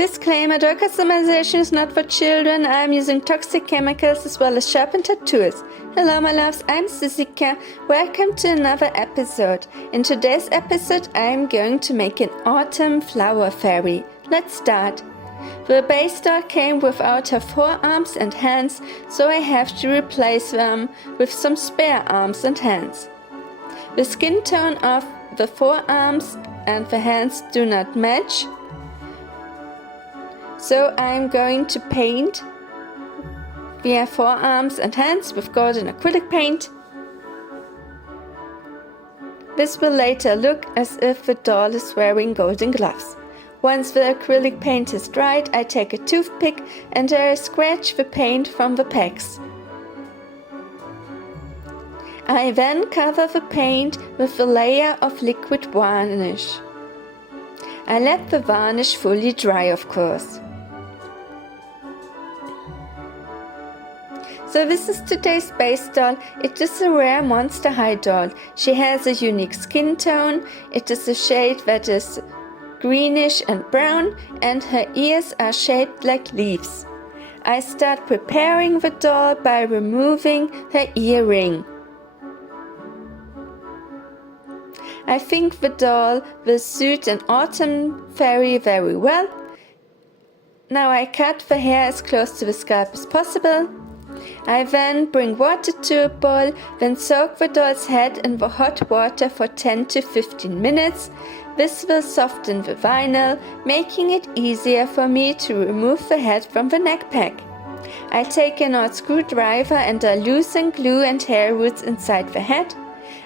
Disclaimer, doll customization is not for children. I am using toxic chemicals as well as sharpened tools. Hello my loves, I'm Susika. Welcome to another episode. In today's episode I am going to make an autumn flower fairy. Let's start. The base doll came without her forearms and hands, so I have to replace them with some spare arms and hands. The skin tone of the forearms and the hands do not match, so I'm going to paint the forearms and hands with golden acrylic paint. This will later look as if the doll is wearing golden gloves. Once the acrylic paint is dried, I take a toothpick and I scratch the paint from the pegs. I then cover the paint with a layer of liquid varnish. I let the varnish fully dry, of course. So this is today's base doll. It is a rare Monster High doll. She has a unique skin tone. It is a shade that is greenish and brown, and her ears are shaped like leaves. I start preparing the doll by removing her earring. I think the doll will suit an autumn fairy very well. Now I cut the hair as close to the scalp as possible. I then bring water to a bowl, then soak the doll's head in the hot water for 10 to 15 minutes. This will soften the vinyl, making it easier for me to remove the head from the neck pack. I take an old screwdriver and I loosen glue and hair roots inside the head,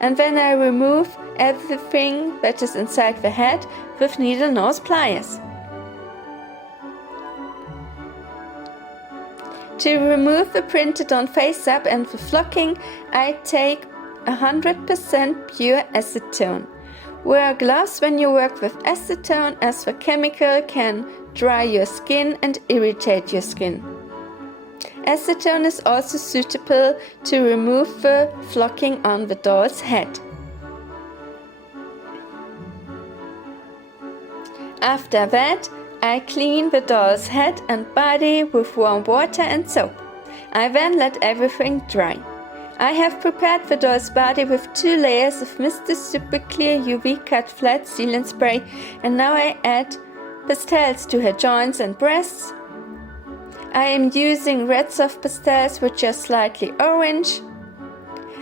and then I remove everything that is inside the head with needle nose pliers. To remove the printed on face up and the flocking, I take 100% pure acetone. Wear gloves when you work with acetone, as the chemical can dry your skin and irritate your skin. Acetone is also suitable to remove the flocking on the doll's head. After that, I clean the doll's head and body with warm water and soap. I then let everything dry. I have prepared the doll's body with 2 layers of Mr. Super Clear UV Cut Flat Sealant Spray, and now I add pastels to her joints and breasts. I am using red soft pastels which are slightly orange.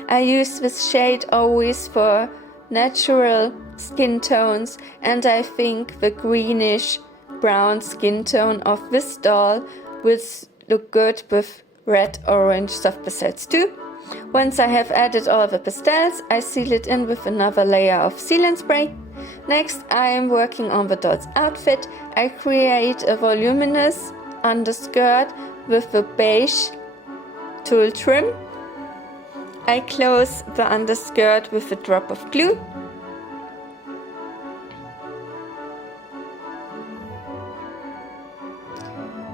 I use this shade always for natural skin tones, and I think the greenish brown skin tone of this doll will look good with red orange soft pastels too. Once I have added all the pastels, I seal it in with another layer of sealant spray. Next I am working on the doll's outfit. I create a voluminous underskirt with a beige tulle trim. I close the underskirt with a drop of glue.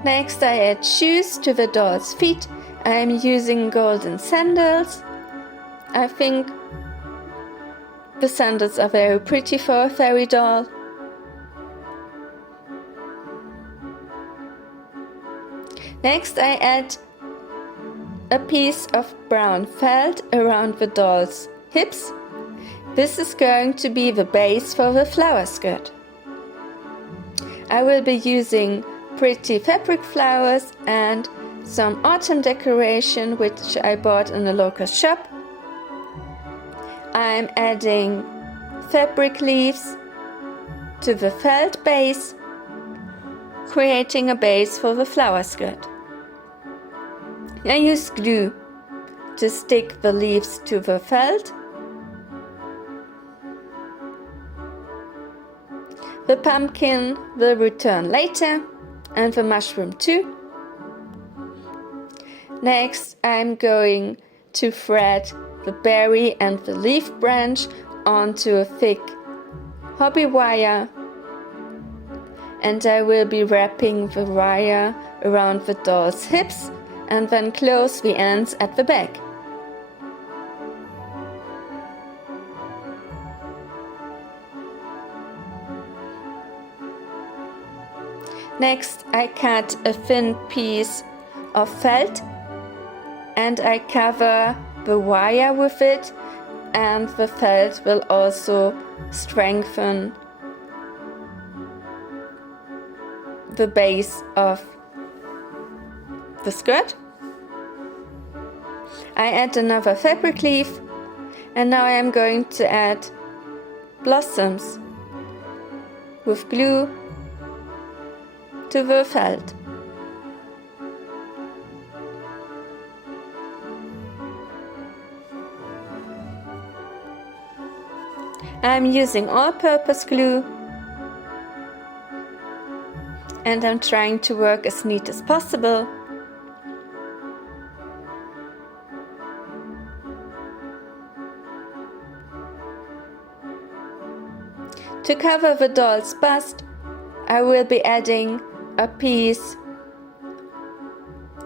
Next I add shoes to the doll's feet. I am using golden sandals. I think the sandals are very pretty for a fairy doll. Next I add a piece of brown felt around the doll's hips. This is going to be the base for the flower skirt. I will be using pretty fabric flowers and some autumn decoration which I bought in a local shop. I'm adding fabric leaves to the felt base, creating a base for the flower skirt. I use glue to stick the leaves to the felt. The pumpkin will return later, and the mushroom too. Next I'm going to thread the berry and the leaf branch onto a thick hobby wire, and I will be wrapping the wire around the doll's hips and then close the ends at the back. Next, I cut a thin piece of felt and I cover the wire with it, and the felt will also strengthen the base of the skirt. I add another fabric leaf, and now I am going to add blossoms with glue to the felt. I'm using all-purpose glue and I'm trying to work as neat as possible. To cover the doll's bust, I will be adding a piece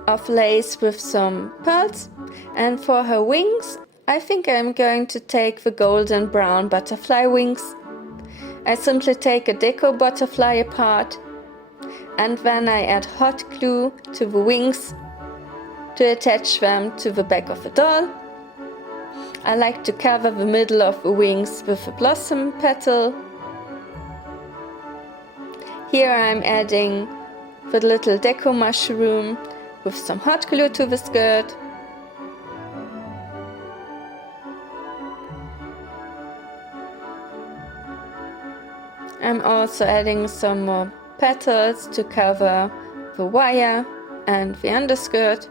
of lace with some pearls, and for her wings I think I'm going to take the golden brown butterfly wings. I simply take a deco butterfly apart and then I add hot glue to the wings to attach them to the back of the doll. I like to cover the middle of the wings with a blossom petal. Here I'm adding the little deco mushroom with some hot glue to the skirt. I'm also adding some more petals to cover the wire and the underskirt.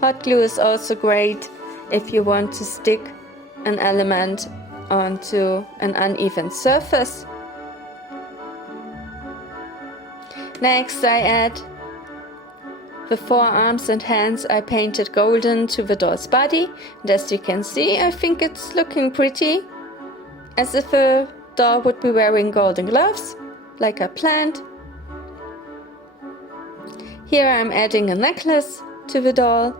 Hot glue is also great if you want to stick an element onto an uneven surface. Next, I add the forearms and hands I painted golden to the doll's body, and as you can see, I think it's looking pretty, as if a doll would be wearing golden gloves, like I planned. Here I'm adding a necklace to the doll,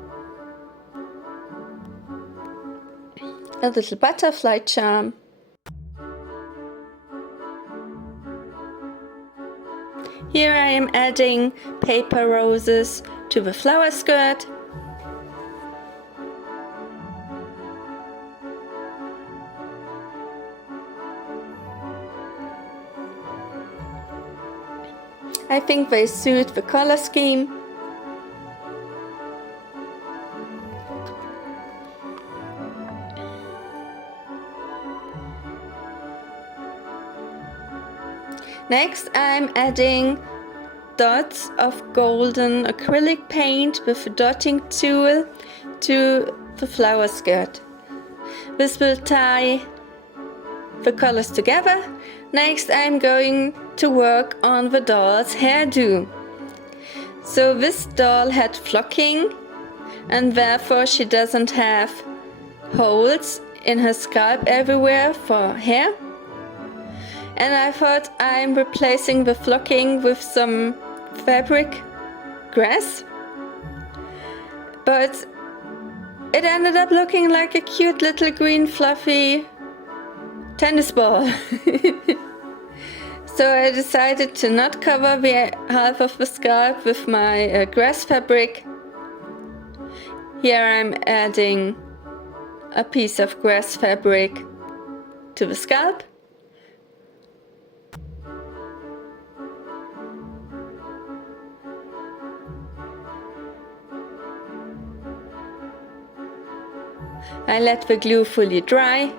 a little butterfly charm, here I am adding paper roses to the flower skirt. I think they suit the color scheme. Next, I'm adding dots of golden acrylic paint with a dotting tool to the flower skirt. This will tie the colors together. Next, I'm going to work on the doll's hairdo. So this doll had flocking, and therefore she doesn't have holes in her scalp everywhere for hair. And I thought I'm replacing the flocking with some fabric grass, but it ended up looking like a cute little green fluffy tennis ball. So I decided to not cover the half of the scalp with my grass fabric. Here I'm adding a piece of grass fabric to the scalp. I let the glue fully dry.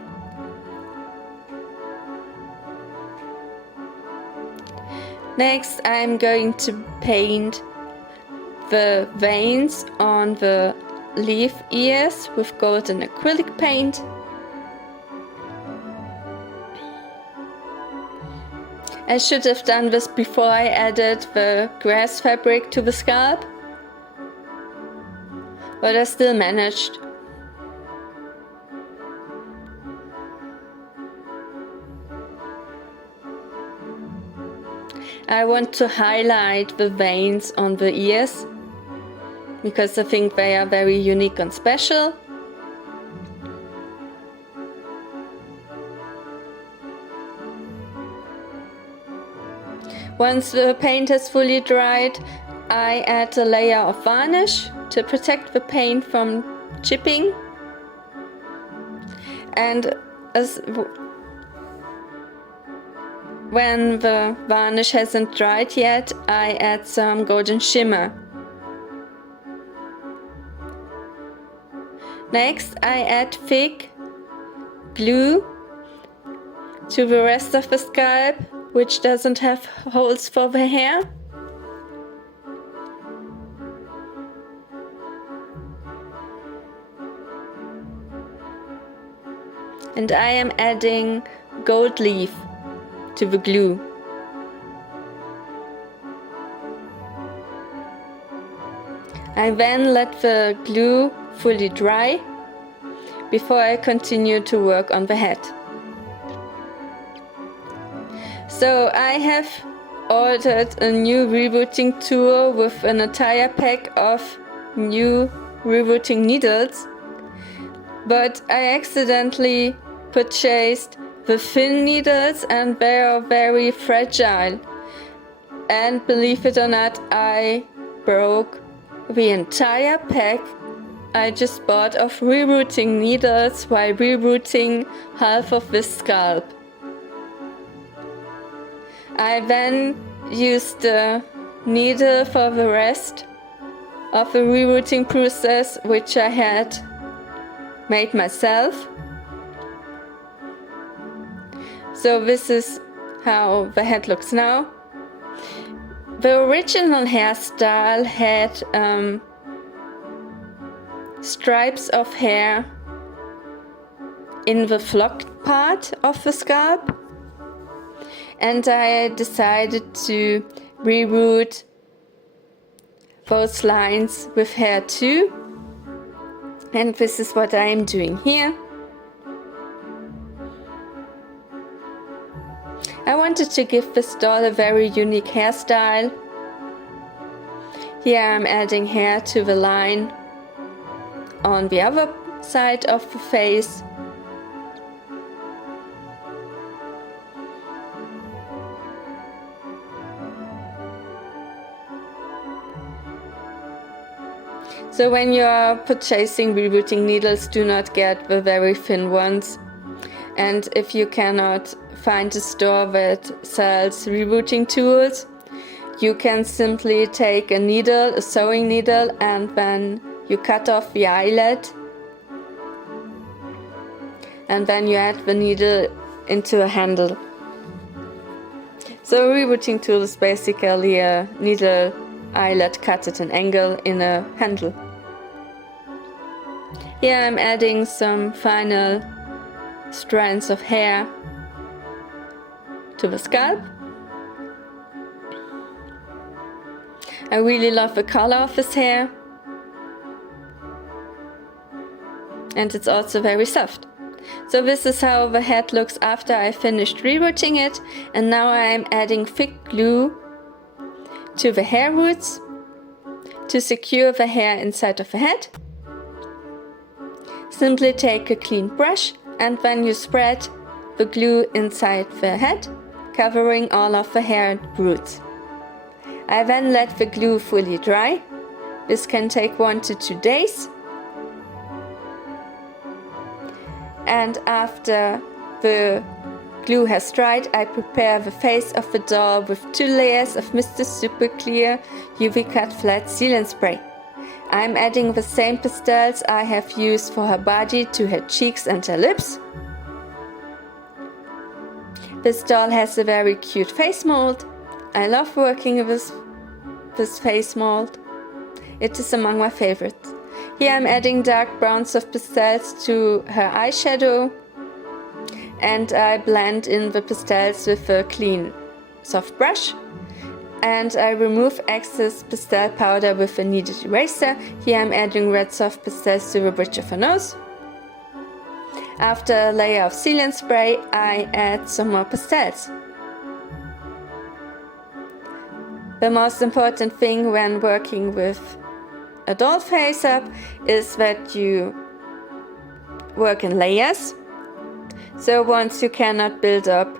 Next, I'm going to paint the veins on the leaf ears with golden acrylic paint. I should have done this before I added the grass fabric to the scalp, but I still managed. I want to highlight the veins on the ears because I think they are very unique and special. Once the paint has fully dried, I add a layer of varnish to protect the paint from chipping. And when the varnish hasn't dried yet, I add some golden shimmer. Next, I add thick glue to the rest of the scalp, which doesn't have holes for the hair. And I am adding gold leaf to the glue. I then let the glue fully dry before I continue to work on the head. So I have ordered a new rerooting tool with an entire pack of new rerooting needles, but I accidentally purchased the thin needles and they are very fragile. And believe it or not, I broke the entire pack I just bought of rerooting needles while rerooting half of this scalp. I then used the needle for the rest of the rerooting process, which I had made myself. So this is how the head looks now. The original hairstyle had stripes of hair in the flocked part of the scalp, and I decided to reroot those lines with hair too, and this is what I am doing here. I wanted to give this doll a very unique hairstyle. Here I'm adding hair to the line on the other side of the face. So when you are purchasing rerooting needles, do not get the very thin ones. And if you cannot find a store that sells rerooting tools, you can simply take a needle, a sewing needle, and then you cut off the eyelet, and then you add the needle into a handle. So a rerooting tool is basically a needle eyelet cut at an angle in a handle. Here I'm adding some final strands of hair to the scalp. I really love the color of this hair, and it's also very soft. So this is how the head looks after I finished rerooting it, and now I am adding thick glue to the hair roots to secure the hair inside of the head. Simply take a clean brush and then you spread the glue inside the head, covering all of the hair roots. I then let the glue fully dry. This can take 1 to 2 days. And after the glue has dried, I prepare the face of the doll with 2 layers of Mr. Super Clear UV Cut Flat Sealant Spray. I'm adding the same pastels I have used for her body to her cheeks and her lips. This doll has a very cute face mold. I love working with this face mold. It is among my favorites. Here I'm adding dark browns of pastels to her eyeshadow, and I blend in the pastels with a clean soft brush, and I remove excess pastel powder with a kneaded eraser. Here I'm adding red soft pastels to the bridge of her nose. After a layer of sealant spray, I add some more pastels. The most important thing when working with a doll face up is that you work in layers. So once you cannot build up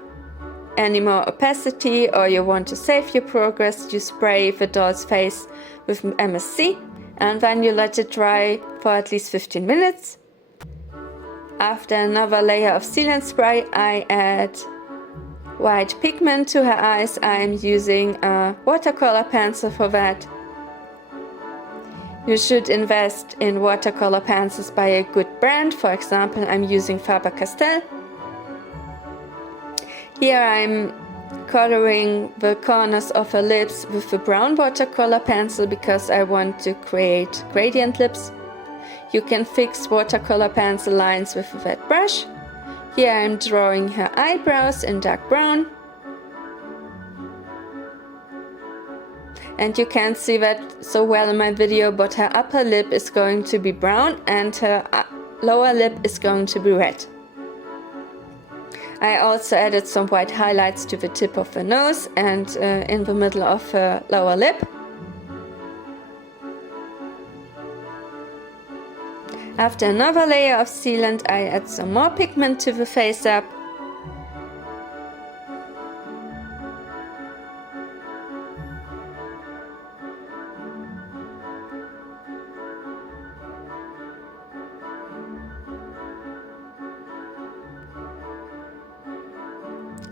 any more opacity or you want to save your progress, you spray the doll's face with MSC and then you let it dry for at least 15 minutes. After another layer of sealant spray, I add white pigment to her eyes. I'm using a watercolor pencil for that. You should invest in watercolor pencils by a good brand. For example, I'm using Faber Castell. Here I'm coloring the corners of her lips with a brown watercolor pencil because I want to create gradient lips. You can fix watercolor pencil lines with a wet brush. Here I'm drawing her eyebrows in dark brown. And you can't see that so well in my video, but her upper lip is going to be brown and her lower lip is going to be red. I also added some white highlights to the tip of the nose and in the middle of her lower lip. After another layer of sealant, I add some more pigment to the face up.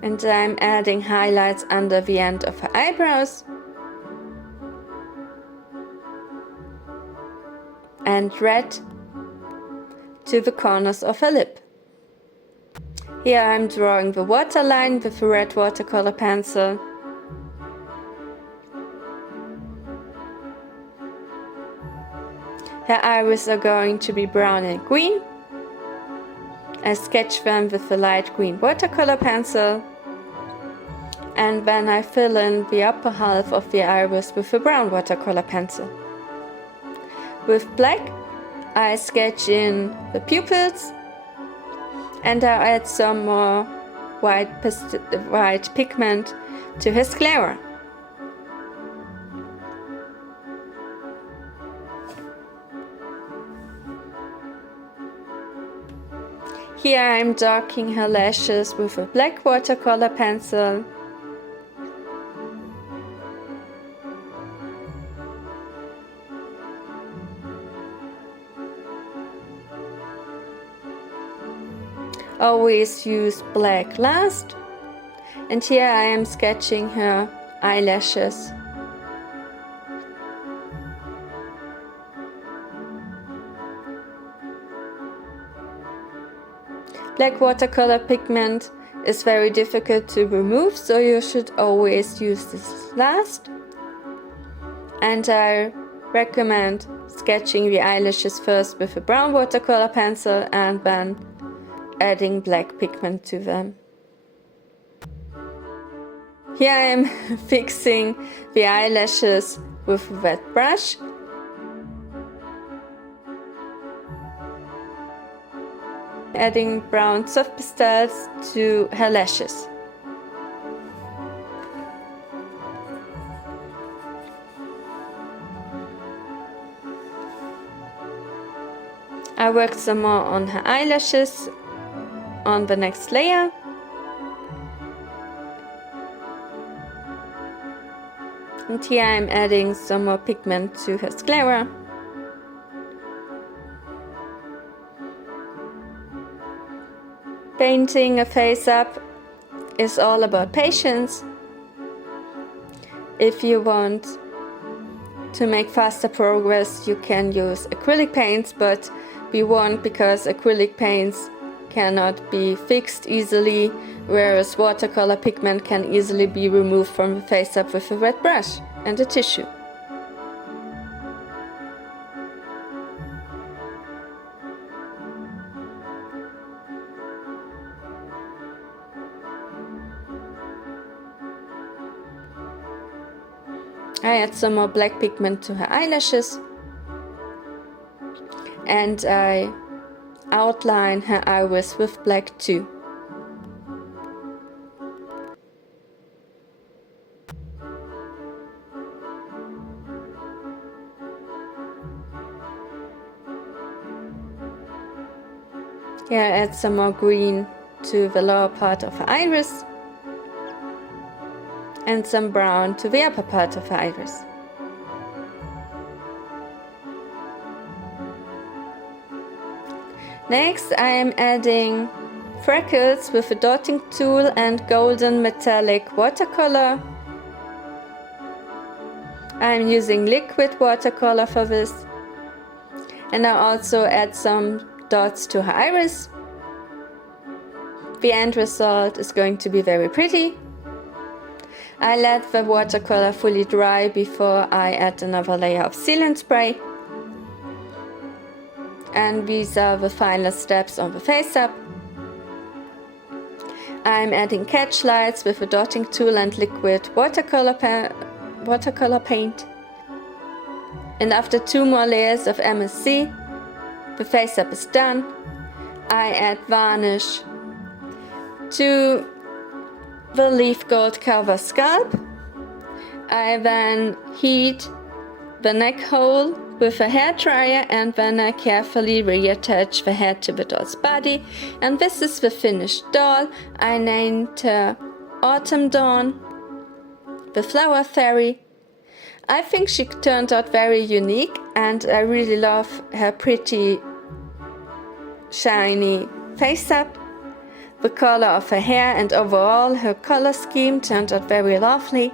And I'm adding highlights under the end of her eyebrows. And red to the corners of her lip. Here I'm drawing the waterline with a red watercolor pencil. Her iris are going to be brown and green. I sketch them with a light green watercolor pencil. And then I fill in the upper half of the iris with a brown watercolor pencil. With black, I sketch in the pupils and I add some more white pigment to her sclera. Here I'm darkening her lashes with a black watercolor pencil. Always use black last. And here I am sketching her eyelashes. Black watercolor pigment is very difficult to remove, so you should always use this last. And I recommend sketching the eyelashes first with a brown watercolor pencil and then adding black pigment to them. Here I am fixing the eyelashes with a wet brush. Adding brown soft pastels to her lashes. I worked some more on her eyelashes on the next layer. And here I'm adding some more pigment to her sclera. Painting a face up is all about patience. If you want to make faster progress, you can use acrylic paints, but be warned because acrylic paints cannot be fixed easily, whereas watercolor pigment can easily be removed from the face up with a wet brush and a tissue. I add some more black pigment to her eyelashes and I outline her iris with black too. Here I add some more green to the lower part of her iris and some brown to the upper part of her iris. Next I am adding freckles with a dotting tool and golden metallic watercolor. I am using liquid watercolor for this, and I also add some dots to her iris. The end result is going to be very pretty. I let the watercolor fully dry before I add another layer of sealant spray. And these are the final steps on the face up. I'm adding catch lights with a dotting tool and liquid watercolor paint. And after 2 more layers of MSC, the face up is done. I add varnish to the leaf gold cover scalp. I then heat the neck hole with a hairdryer, and then I carefully reattach the head to the doll's body. And this is the finished doll. I named her Autumn Dawn, the flower fairy. I think she turned out very unique, and I really love her pretty shiny face up. The color of her hair and overall her color scheme turned out very lovely,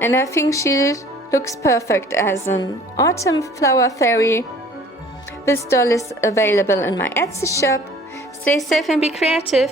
and I think she looks perfect as an autumn flower fairy. This doll is available in my Etsy shop. Stay safe and be creative!